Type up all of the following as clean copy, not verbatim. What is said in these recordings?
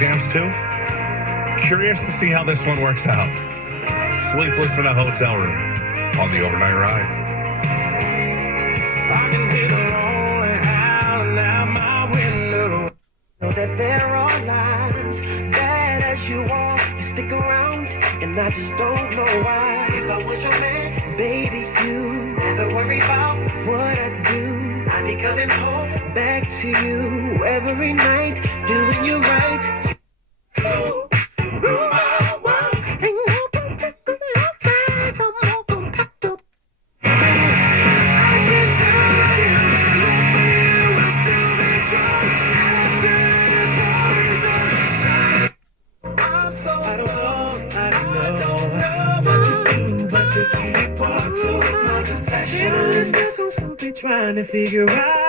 jams too? Curious to see how this one works out. Sleepless in a hotel room on the overnight ride. I can hear the rolling howling out my window. Know that there are lines that as you walk, you stick around, and I just don't know why. If I was your man, baby, you never worry about what I do. I'd be coming home back to you every night, doing you right. Trying to figure out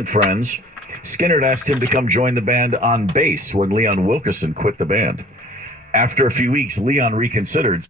and friends. Skinner asked him to come join the band on bass when Leon Wilkeson quit the band. After a few weeks, Leon reconsidered.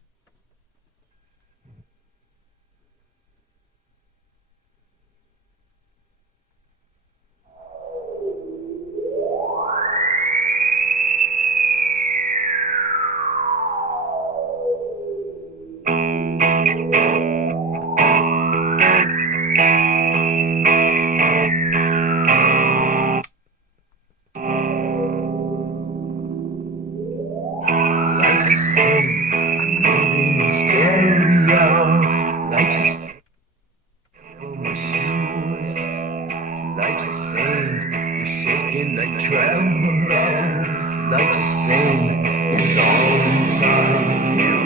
I'm living in stereo. Like to sing on my shoes. Like to sing, you're shaking like tremolo. Like to sing, it's all inside you.